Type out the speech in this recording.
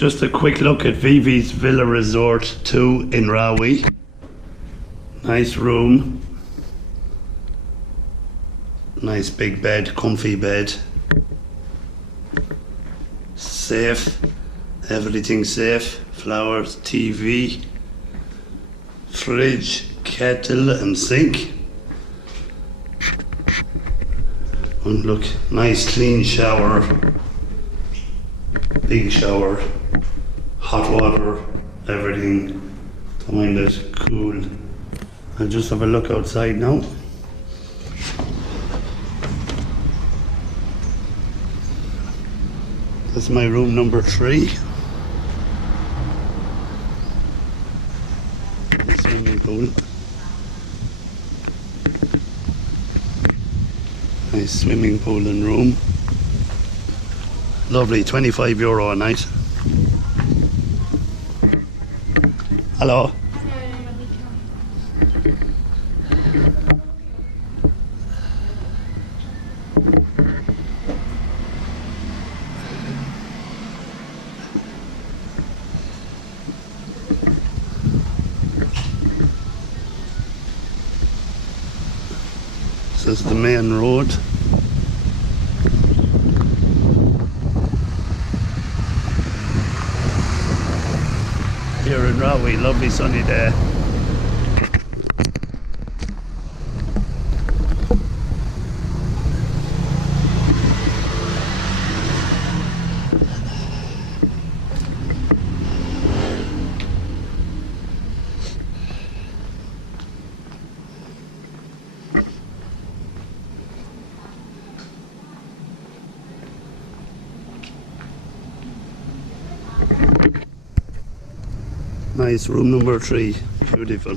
Just a quick look at Vivi's Villa Resort 2 in Rawai. Nice room. Nice big bed, comfy bed. Safe. Everything safe. Flowers, TV, fridge, kettle and sink. And look, nice clean shower. Big shower. Hot water, everything, toilet, cool. I'll just have a look outside now. That's my room number 3. The swimming pool. Nice swimming pool and room. Lovely, €25 a night. Hello. This is the main road. Here in Rawai, lovely sunny day. Nice room number 3, beautiful.